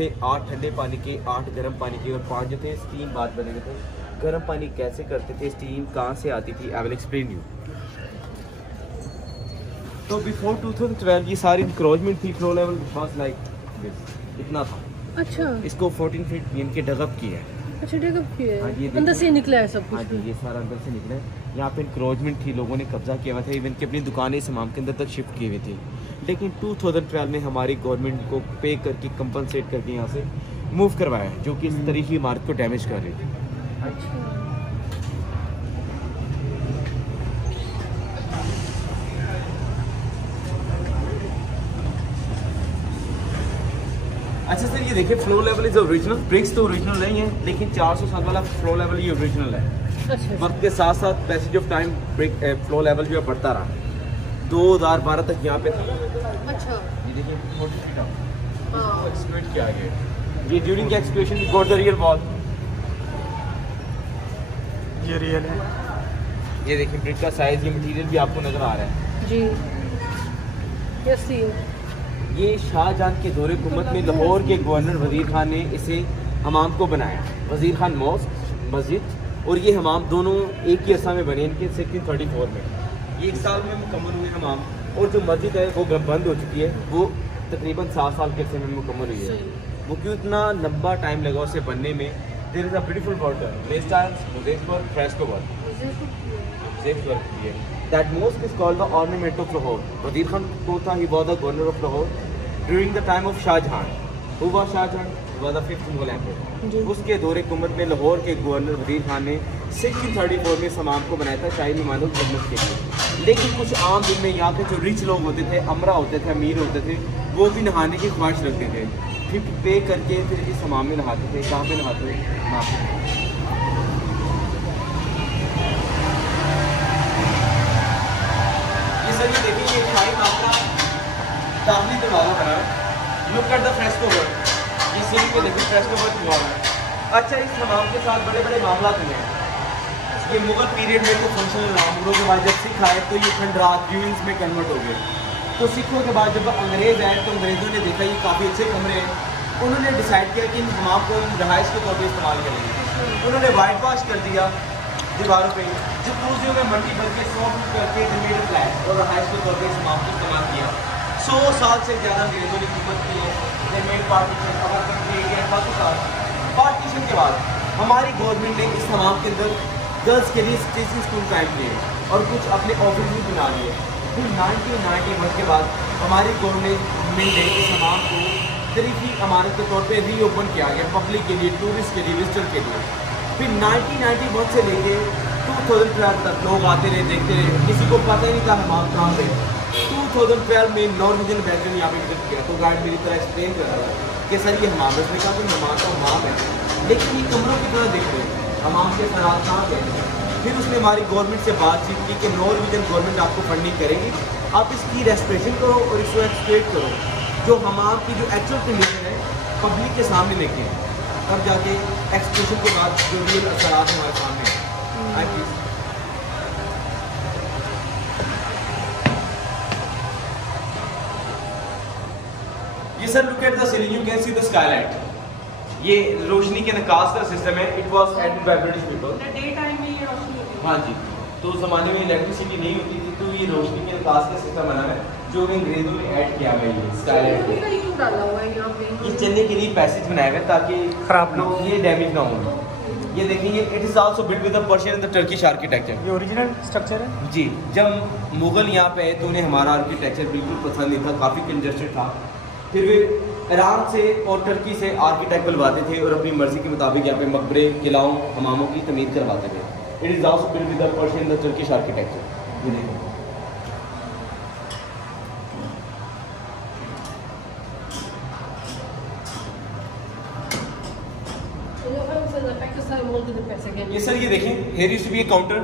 थे 8 ठंडे पानी के, 8 गर्म पानी के और 5 जो थे स्टीम बाथ बने हुए थे। गर्म पानी कैसे करते थे, स्टीम कहाँ से आती थी, आई विल एक्सप्लेन यू। तो बिफोर 2012 ये सारी इंक्रोचमेंट थी, flow level was like this, इतना था। अच्छा, इसको 14 फीट बीम के डगअप किया है। अच्छा, डगअप किया है। हाँ, ये अंदर से निकला है सब कुछ। हाँ जी, ये सारा अंदर से निकला है। यहाँ पे इंक्रोचमेंट थी, लोगों ने कब्जा किया हुआ था, इवन कि अपनी दुकानें इस हमाम के अंदर तक शिफ्ट किए हुए थे। लेकिन 2012 में हमारी गवर्नमेंट को पे करके कंपनसेट करके यहाँ से मूव करवाया है, जो कि इस तरीके की इमारत को डैमेज कर रही थी। अच्छा सर, ये देखिए floor level is original, bricks तो ओरिजिनल नहीं है, लेकिन 407 वाला फ्लो लेवल ये ओरिजिनल है। वक्त के साथ साथ passage of time brick flow level जो है बढ़ता रहा, 2012 तक यहाँ पे था। अच्छा, ये देखिए 40 फीट एक्सक्लूड किया गया। ये during exclusion we got the real wall, ये रियल है। ये देखिए ब्रिक का साइज, ये मटेरियल भी आपको नजर आ रहा है जी। यस, ये शाहजहां के दौरे हुकूमत में लाहौर के गवर्नर वजीर खान ने इसे हमाम को बनाया। वजीर खान मॉस्क मस्जिद और ये हमाम दोनों एक ही अरसा में बने, इनके 1634 में। ये 1 साल में मुकम्मल हुए हमाम, और जो मस्जिद है वो बंद हो चुकी है, वो तकरीबन 7 साल के अरसे में मुकम्मल हुई है। वो क्यों इतना लंबा टाइम लगा उसे बनने में? There is a beautiful word fresco work That mosque is called the ornament of Lahore. Wazir Khan who था, he was the governor of Lahore during the time of Shah Jahan. Who was Shah Jahan? He was the 5th Mughal emperor. उसके दौरे हुकूमत में लाहौर के governor Wazir Khan ने 1634 में इस हमाम को बनाया था शाही मेहमानों की खिदमत के लिए। लेकिन कुछ आम दिन में यहाँ के जो रिच लोग होते थे, अमरा होते थे, अमीर होते थे, वो भी नहाने की ख्वाहिश रखते थे, फिर पे करके फिर इस हमाम में नहाते थे। कहाँ पे नहाते थे? सर ये देखिए, ये शाही मामला दाखिली दरवाजा बना है। Look at the fresco work, ये सीन पे देखिए फ्रेस्को वर्क हुआ है। अच्छा, इस हमाम के साथ बड़े बड़े मामला हुए हैं। ये मुगल पीरियड में तो फंक्शनल नाम के बाद जब सिख आए तो ये खंडरात व्यूइंग्स में कन्वर्ट हो गए। तो सिखों के बाद जब अंग्रेज़ आए तो अंग्रेज़ों ने देखा ये काफ़ी अच्छे कमरे हैं, उन्होंने डिसाइड किया कि इन हमाम को रहाइश के तौर पर इस्तेमाल करेंगे। उन्होंने वाइट वॉश कर दिया दीवारों पे, जब दूसरी में मट्टी भर के सॉफ्ट करके जमीन फ्लैट और रहाइश के तौर पर इस हमाम को इस्तेमाल किया। 100 साल से ज़्यादा अंग्रेज़ों ने खिदमत की है। जमीन पार्टीशन के बाद हमारी गवर्नमेंट ने इस हमाम के अंदर गर्ल्स के लिए स्टेशन स्कूल कायम किए और कुछ अपने ऑफिस भी बना लिए। फिर 1991 के बाद हमारी गवर्नमेंट ने इस हमाम को तरीकी अमानत के तौर पर रीओपन किया गया पब्लिक के लिए, टूरिस्ट के लिए, विजिटर के लिए। फिर 1991 से लेके 2012 तक लोग आते रहे, देखते रहे, किसी को पता ही नहीं था हमाम कहाँ पे। 2012 में नॉर्वेजियन बैटन यहाँ पे विजिट किया तो गाइड मेरी तरह एक्सप्लेन कर रहा था कि सर ये हमाम है। उसने कहा कि हमाम तो हमाम है, लेकिन ये कमरों की तरह दिख रहे हैं, हमाम के सराहत कहाँ पे। फिर उसने हमारी गवर्नमेंट से बातचीत की कि नॉर्वेजियन गवर्नमेंट आपको फंडिंग करेगी, आप इसकी रेस्टोरेशन करो और इसको एक्सप्लेट करो, जो हमाम की जो एक्चुअल कंडीशन है पब्लिक के सामने लेके, तब जाके एक्सप्रेशन के बाद जो रियल असरात हमारे सामने हैं। ये sir look at the ceiling, you can see the skylight. ये रोशनी के नकाश का सिस्टम है। It was added by British people. Day time में ये रोशनी होती है। हाँ जी, तो उस ज़माने में इलेक्ट्रिसिटी नहीं होती थी, तो ये रोशनी के नकाश का सिस्टम बना है जो अंग्रेजों ने ऐड किया है। ये स्काईलाइट डाला हुआ है यहाँ पे, ये चलने के लिए पैसेज बनाया गया ताकि खराब ना हो, ये डैमेज ना हो। ये देखेंगे, it is also built with the Persian and the Turkish architecture. ये ओरिजिनल स्ट्रक्चर है जी। जब मुगल यहाँ पे आए तो उन्हें हमारा आर्किटेक्चर बिल्कुल पसंद नहीं था, काफ़ी कंजस्टेड था। फिर वे ईरान से और टर्की से आर्किटेक्ट बुलवाते थे और अपनी मर्जी के मुताबिक यहाँ पे मकबरे, किलाओं, हमामों की तमीर करवाते थे। It is also built with the Persian and the Turkish architecture. ये देखिए, ये सर ये देखें, here used to be a counter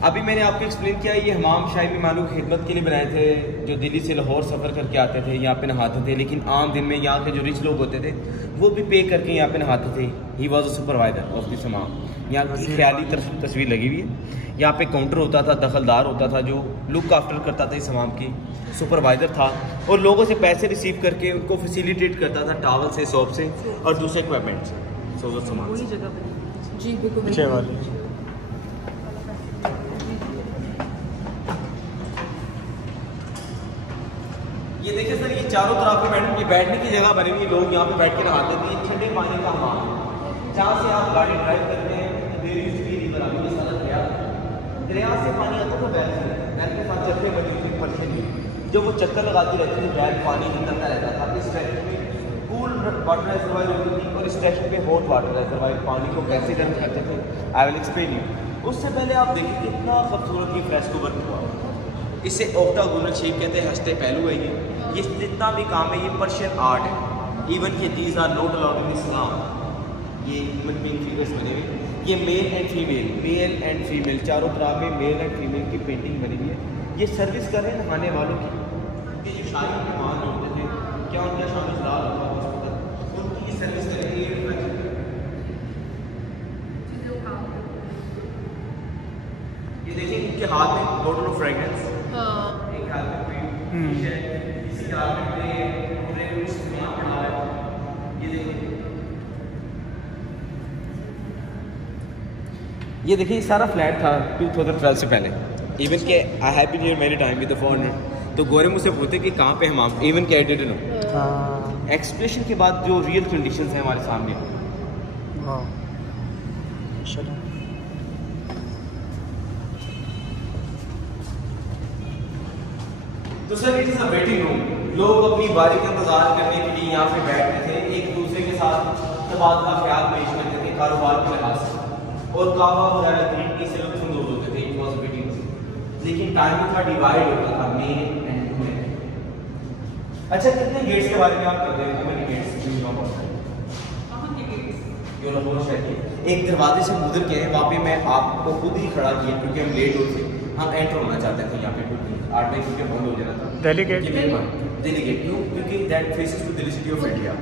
अभी मैंने आपको एक्सप्लेन किया, ये हमाम शाही मेहमानों की खिदमत के लिए बनाए थे, जो दिल्ली से लाहौर सफ़र करके आते थे, यहाँ पे नहाते थे। लेकिन आम दिन में यहाँ के जो रिच लोग होते थे वो भी पे करके यहाँ पे नहाते थे। He was a supervisor of this हमाम। यहाँ की ख्याली तस्वीर लगी हुई है। यहाँ पे काउंटर होता था, दखलदार होता था जो लुक आफ्टर करता था इस हमाम की, सुपरवाइज़र था और लोगों से पैसे रिसीव करके उनको फैसिलिटेट करता था टावल से, सोप से और दूसरे इक्विपमेंट से। जी बिल्कुल। ये देखिए सर, ये चारों तरफ पे ये बैठने की जगह बनी हुई है, लोग यहाँ पे बैठ के नहाते थे। ये ठंडे पानी का हमाम है, जहाँ से आप गाड़ी ड्राइव करते हैं रिवर आती है, सारा दरिया से पानी आता था बैल से, बैल के साथ चक्के बनी हुई थी पट्टे में, जो वो चक्कर लगाती रहती थी, बैल पानी निकलता रहता था। इस ट्रैक में कूल वाटर रिजर्वायर होती थी और इस ट्रैक में हॉट वाटर रिजर्वायर, पानी को कैसे गर्म करते थे आई विल एक्सप्लेन यू। उससे पहले आप देखिए कितना खूबसूरत ये फ्रेस्को वर्क हुआ, इसे ऑक्टागोनल शेप कहते हैं, हंसते पहलू है ये जितना भी काम है ये पर्शियन आर्ट है। इवन के these are not allowed in Islam. ये ह्यूमन बीइंग फिगर्स बने हुए, ये मेल एंड फीमेल चारों तरफ में मेल एंड फीमेल की पेंटिंग बनी हुई है। ये सर्विस कर रहे हैं नहाने वालों की, ये जो शादी के मान होते थे, क्या उनका शामिल इजलाल होता है, उनकी सर्विस कर रही है। ये देखिए इनके हाथ में बॉटल ऑफ फ्रेग्रेंस, एक हाथ में किसी हाथ में पड़ा है। ये देखिए ये सारा फ्लैट था 2012 से पहले। इवन के I have been here many time with the foreigner, तो गोरे मुझसे पूछते कि कहाँ पे हम आप, इवन के आई डिडंट नो। एक्सप्रेशन के बाद जो रियल कंडीशंस हैं हमारे सामने। तो sir it is a waiting room. लोग अपनी बारी का इंतजार करने के लिए यहाँ पे बैठते थे, एक दूसरे के साथ तबादला ख्याल पेश करते थे कारोबार के लिहाज से, और कावा वगैरह ग्रीन टी से लुत्फ़अंदोज़ होते थे। It was waiting room. लेकिन टाइम का डिवाइड होता था मेन एंड फीमेल। अच्छा, कितने गेट्स के बारे में आप करते हैं? कितने गेट्स? एक दरवाजे से गुजर के वहाँ पे मैं आपको खुद ही खड़ा किया क्योंकि हम लेट हो थे, हम एंटर होना चाहते थे यहाँ पे 8 बजे क्योंकि बंद हो जाना था। दिल्ली गेट क्यों? क्योंकि that faces to Delhi city of India.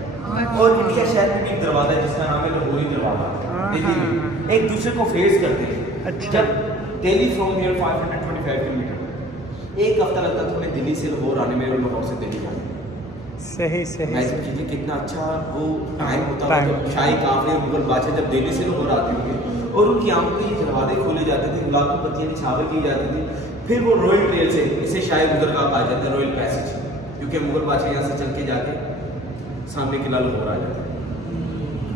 और इंडिया शहर में भी एक दरवाजा है जिसका नाम है लाहौरी दरवाजा, दिल्ली में एक दूसरे को फेस करते हैं। अच्छा। जब दिल्ली फ्रॉम हियर 525 किलोमीटर, एक हफ्ता लगता था हमें दिल्ली से लाहौर आने में और लाहौर से दिल्ली जाने में। सही कीजिए कितना अच्छा वो टाइम होता है जब शाही काफिले मुगल बादशाह जब दिल्ली से लाहौर आते होंगे और उनकी आंखों के दरवाजे खोले जाते थे, गुलाब की पत्तियां निछावर की जाती थी। फिर वो रॉयल ट्रेल से, इसे शाही गुजरगाह कहा जाता है, रॉयल पैसेज, क्योंकि मुगल बादशाह यहाँ से चल के जाके सामने किला लाहौर आ जाता है,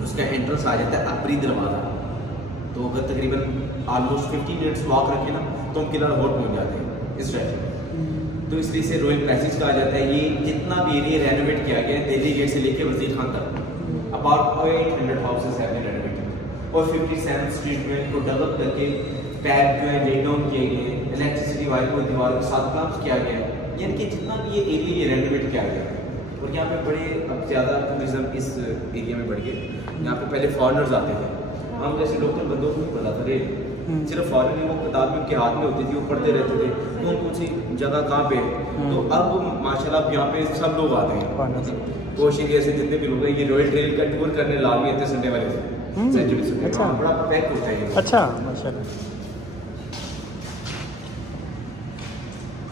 उसका एंट्रेंस आ जाता है अपरी दरवाज़ा। तो अगर तकरीबन ऑलमोस्ट 50 मिनट्स वॉक रखे ना तो हम किला लाहौर पहुँच जाते हैं इस ट्रैक। तो इसलिए से रॉयल पैसेज कहा जाता है। ये जितना भी एरिया रेनोवेट किया गया है दिल्ली गेट से लेके वजीर खान तक, about 800 houses have been renovated और 57 स्ट्रीट में इनको डेवलप करके टैग जो है लेट डाउन किए गए, इलेक्ट्रिसिटी वायर को दीवार के साथ काम किया गया, यानी कि जितना भी ये एरिया ये रेनोवेट किया गया। और यहाँ पे बड़े अब ज़्यादा टूरिज़्म इस एरिया में बढ़ गए। यहाँ पे पहले फॉरेनर्स आते थे, हम जैसे लोकल बंदों को नहीं पता था, सिर्फ फॉरेन वो किताब में उनके हाथ में होती थी, वो पढ़ते रहते थे कौन कौन सी जगह कहाँ पे। तो अब माशाल्लाह यहाँ पे सब लोग आते हैं, कोश एरिया से जितने भी लोग हैं। ये रॉयल ट्रेल का टूर करने लाजमी आते संडे वाले से। अच्छा, बड़ा पैक होता है। अच्छा, माशाल्लाह।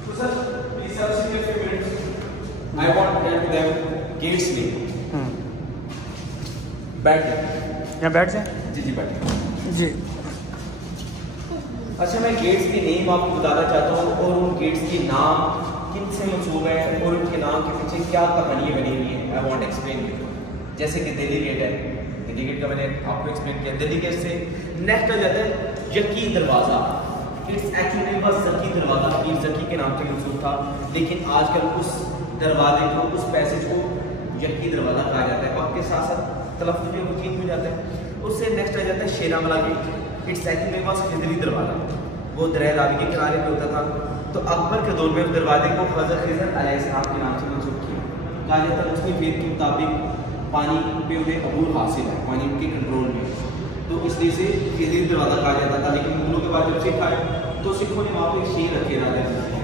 तो sir please sir sit for minutes, I want to tell them gates name. बैठ यहाँ बैठ जाए। जी बैठे जी। अच्छा, मैं गेट्स के नेम आपको बताना चाहता हूँ और उन गेट्स के नाम किन से मंसूब है और उनके नाम के पीछे क्या कहानियाँ बनी हुई हैं। I want explain you. जैसे कि दिल्ली गेट है, दिल्ली गेट का मैंने आपको एक्सप्लेन किया। दिल्ली गेट से नेक्स्ट आ जाता है जकी दरवाज़ा। इट्स एक्चुअली बस जकी दरवाज़ा, पीर जकी के नाम से मंसूब था, लेकिन आजकल उस दरवाजे को, उस पैसेज को जकी दरवाज़ा कहा जाता है। वक्त के साथ साथ तलफ़्ज़ भी वो चेंज हो जाता है। उससे नेक्स्ट आ जाता है शेरामला गेट। इट्स एक्चुअली बस खिजरी दरवाज़ा, वो दरिया रावी के किनारे पे होता था। तो अकबर के दौर में उस दरवाजे को हज़रत खिज़र अलैहिस्सलाम के नाम से मंसूब किया। कहा जाता है मुस्लिम फेथ के मुताबिक पानी पे उन्हें अबूर हासिल है, पानी उनके कंट्रोल में, तो इसलिए से खिजरी दरवाज़ा कहा जाता था। लेकिन मुगलों के बाद जब सिख आए तो सिखों ने वहाँ पे शेर रखे राजा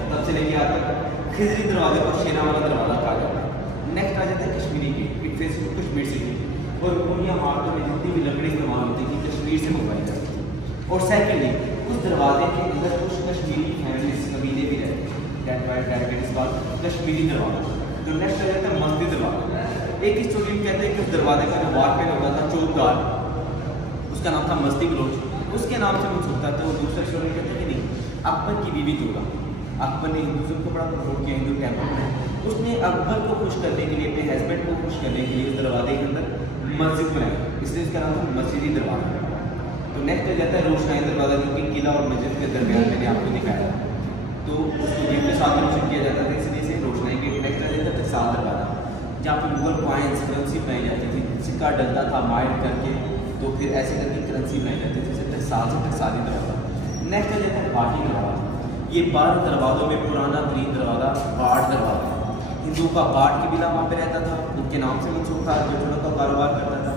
तब से लेके आज तक खिजरी दरवाजे को शेरा वाला दरवाजा कहा जाता है। नेक्स्ट आ जाता है Kashmiri gate, it face Kashmir city, और उन हाटों में जितनी भी लकड़ी इस्तेमाल होती थी कश्मीर से मंगवाई जाती थी। और सेकेंडली उस दरवाजे के अंदर कुछ कश्मीरी फैमिलीज कबीले भी रहते हैं, that why that it is called Kashmiri दरवाजा। तो नेक्स्ट आ जाता है मस्जिद दरवाजा। एक स्टोरी में कहते हैं कि उस दरवाजे का जो वारपेन होता था चौकदार, उसका नाम था मस्ती बलोच, उसके नाम से मंसूब था। तो दूसरा स्टोरी कहते हैं कि नहीं, अकबर की बीवी जोड़ा, अकबर ने हिंदुज़म को बड़ा प्रमोट किया, हिंदू टेम्पल में उसने अकबर को खुश करने के लिए, अपने हस्बैंड को खुश करने के लिए उस दरवाजे के अंदर मस्जिद बनाई, इसलिए इसका नाम था मस्जिदी दरवाजा। तो नेक्स्ट आ जाता है रोशनाई दरवाज़ा, जो कि किला और मस्जिद के दरमियान मैंने आपको दिखाया था, तो उसको गेट के साथ रोशन किया जाता था, इसलिए से रोशनाई गेट। नेक्स्ट आ जाता है टकसाल दरवाज़ा, जहाँ पर मुगल कॉइन्स करेंसी बनाई जाती थी, सिक्का डलता था माइंड करके, तो फिर ऐसे करके करेंसी बनाई जाती थी, जैसे टकसाल से टकसाली दरवाज़ा। नेक्स्ट आ जाता है बाटी दरवाज़ा, ये 12 दरवाज़ों में पुराना तरीन दरवाज़ा बाट दरवाज़ा है। हिंदुओं का बाट की बिला वहाँ पे रहता था, उनके नाम से मंसूब था, जो थोड़ा का कारोबार करता था,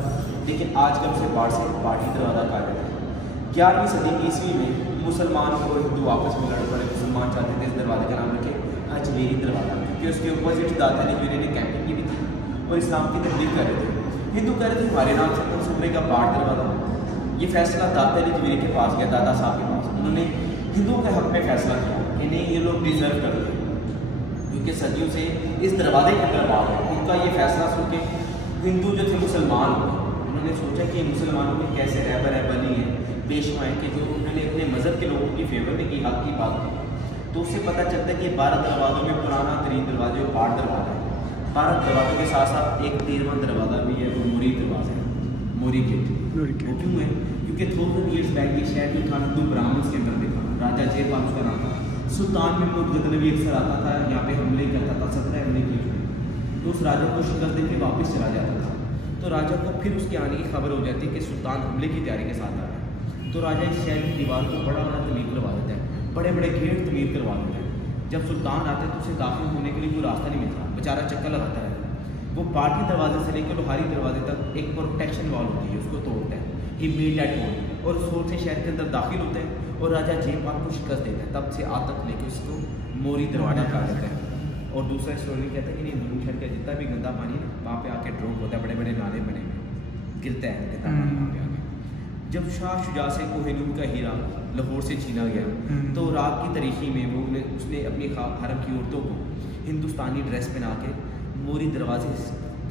लेकिन आजकल उसे बाट से बाटी दरवाज़ा कहा जाता है। 11वीं सदी ईस्वी में मुसलमान और हिंदू आपस में लड़ पड़े, मुसलमान चाहते थे इस दरवाजे का नाम रखे अजमेरी दरवाज़ा, क्योंकि उसके अपोजिट दाता अजमेरी ने कैंपिंग की भी थी और इस्लाम की तब्दील कर रहे थे। हिंदू कह रहे थे हमारे नाम से मंसूब का बाट दरवाज़ा। ये फैसला दाता अजमेरी के पास गया, दादा साहब के पास, उन्होंने हिंदुओं के हक में फैसला किया कि नहीं, ये लोग डिजर्व करते हैं क्योंकि सदियों से इस दरवाजे के अंदर बात है। उनका ये फैसला सुन के हिंदू जो थे मुसलमान हो, उन्होंने सोचा कि मुसलमानों के कैसे रहबर नहीं है पेशवाएँ के, जो उन्होंने अपने मज़हब के लोगों की फेवर में की, हक की बात की। तो उससे पता चलता है कि 12 दरवाज़ों में पुराना तरीन दरवाजे बाट दरवाज़ा है। 12 दरवाज़ों के साथ साथ एक 13वां दरवाज़ा भी है, वो मोरी दरवाज़ा है, मोरी गेट। वो क्यों है? क्योंकि 1000 ईयर्स बैक ये शहर जो था हिंदू ब्राह्मण्स के अंदर देखा, राजा जयपाल उसका नाम था, सुल्तान महमूद गजनवी अक्सर आता था यहाँ पे हमले करता था, 17 हमले किए, तो उस राजा को शिकस्त देके वापस चला जाता था। तो राजा को फिर उसके आने की खबर हो जाती है कि सुल्तान हमले की तैयारी के साथ आ रहा है, तो राजा इस शहर की दीवार को बड़ा बड़ा तमीर करवा देता है, बड़े बड़े गेट तमीर करवा देता है। जब सुल्तान आते हैं तो उसे दाखिल होने के लिए कोई रास्ता नहीं मिलता, बेचारा चक्कर लगाता रहता है। वो बाटी दरवाजे से लेकर लोहारी दरवाजे तक एक प्रोटेक्शन वॉल होती है, उसको तोड़ता है, ही मेड दैट वॉल, और उस से शहर के अंदर दाखिल होते हैं और राजा जयपाल को शिकस्त देता है। तब से आज तक लेके उसको मोरी दरवाजा कहा जाता है। और दूसरा स्टोरी कहता है कि नहीं, शहर का जितना भी गंदा पानी है वहाँ पे आके ड्रॉप होता है, बड़े बड़े नाले बने हुए गिरता है गंदा पानी वहाँ पे आके। जब शाह शुजा से कोहिनूर का हीरा लाहौर से छीना गया, तो रात की तारीखी में उसने अपनी हरम की औरतों को हिंदुस्तानी ड्रेस पहना के मोरी दरवाजे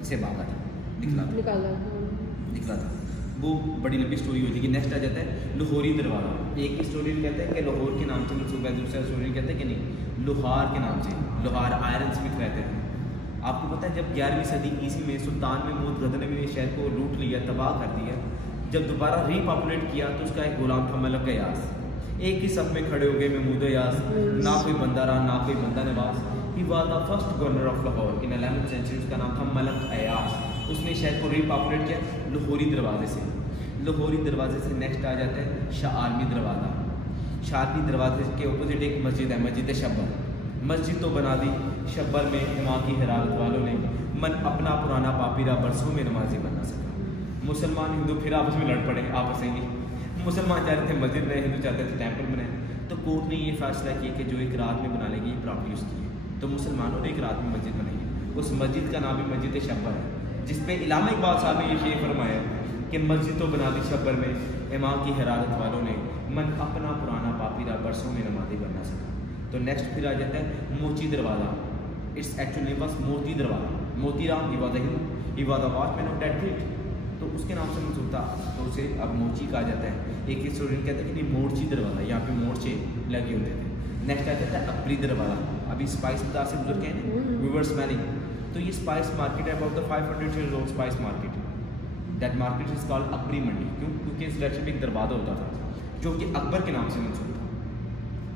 से भागा था, निकला था। वो बड़ी लंबी स्टोरी होती है कि नेक्स्ट आ जाता है लाहौरी दरवाज़ा। एक स्टोरी में कहता है कि लाहौर के नाम से मंसूब है, दूसरा स्टोरी कहता है कि नहीं, लोहार के नाम से, लोहार आयरन स्मिथ रहते थे। आपको पता है जब 11वीं सदी ईस्वी में सुल्तान महमूद गजनवी ने शहर को लूट लिया, तबाह कर दिया, जब दोबारा रीपॉपुलेट किया तो उसका एक गुलाम था मलक गयास। एक ही सब में खड़े हो गए महमूद गयास, ना कोई बंदा रहा ना कोई बंदा Nawaz. He was the first governor of Lahore in 11th century, उसका नाम था मलक गयास। उसने शहर को रीपॉपुलेट किया लाहौरी दरवाजे से। लाहौरी दरवाजे से नेक्स्ट आ जाता है शाह आलमी दरवाज़ा। शाह आलमी दरवाजे के अपोजिट एक मस्जिद है, मस्जिद शब्बर। मस्जिद तो बना दी, शब्बर में माँ की हिरारत वालों ने मन अपना पुराना पापीरा बरसों में नमाजी बनना सका। मुसलमान हिंदू फिर आपस में लड़ पड़े आपस में। मुसलमान चाहते थे मस्जिद बनाए, हिंदू चाहते थे टेम्पल बनाए। तो कोर्ट ने ये फैसला किया कि जो एक रात में बना लेगी ये प्रॉपर्टी उसकी है। तो मुसलमानों ने एक रात में मस्जिद बनाई, उस मस्जिद का नाम भी मस्जिद शब्बर है, जिसपे इलामा इकबाल साहब ने ये शेर फरमाया कि मस्जिद तो बना दी शब्बर में इमाम की हिरारत वालों ने मन अपना पुराना पापीरा बरसों में नमाजी बनना सका। तो नेक्स्ट फिर आ जाता है मोची दरवाज़ा। इट्स एक्चुअली बस मोती दरवाज़ा। मोती राम ही was the watchman of that get, तो उसके नाम से मंसूब था, तो उसे अब मोची कहा जाता है। एक स्टूडेंट कहते हैं कि मोर्ची दरवाज़ा, यहाँ पे मोर्चे लगे होते थे। नेक्स्ट आ जाता है अकबरी दरवाज़ा। अभी स्पाइस बाजार से गुजर के हैं व्यूअर्स मैनिंग, तो ये स्पाइस मार्केट है, about the 500 years old spice market. That market is called Akbari Mandi. क्यों? क्योंकि इस डायरेक्शन में एक दरवाज़ा होता था जो कि अकबर के नाम से मंसूब था।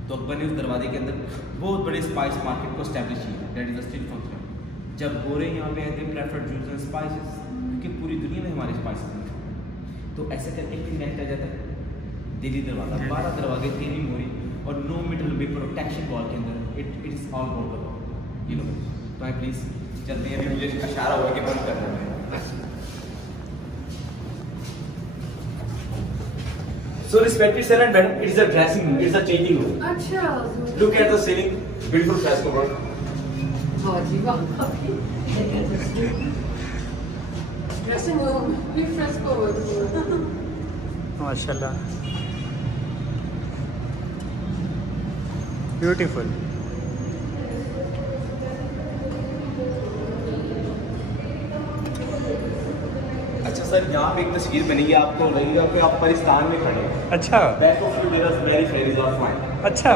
तो अकबर ने उस दरवाजे के अंदर बहुत बड़े स्पाइस मार्केट को स्टैब्लिश किया, that is the still function. जब गोरे यहाँ पे आते हैं प्रेफर्ड जूस एंड स्पाइसेस, क्योंकि पूरी दुनिया में हमारे स्पाइसेस हैं। तो ऐसे करके फिर नेक्स्ट आ जाता है दिल्ली दरवाज़ा। 12 दरवाजे, 3 मोरी और 9 मीटर लंबी प्रोटेक्शन वॉल के अंदर it is all about you know. तो आई प्लीज़ चलते हैं, अभी मुझे इशारा हुआ कि बंद कर दें। So respected sir and madam, it is a dressing room, it is a changing room. अच्छा Look at the ceiling, beautiful fresco work. वाह जी वाह काफी ड्रेसिंग रूम भी फ्रेस्को वर्क माशाल्लाह ब्यूटीफुल। अच्छा सर, यहाँ पे एक तस्वीर बनेगी, आपको लगेगा कि आप पाकिस्तान में खड़े हैं। अच्छा back of you there are very fairies of mind. अच्छा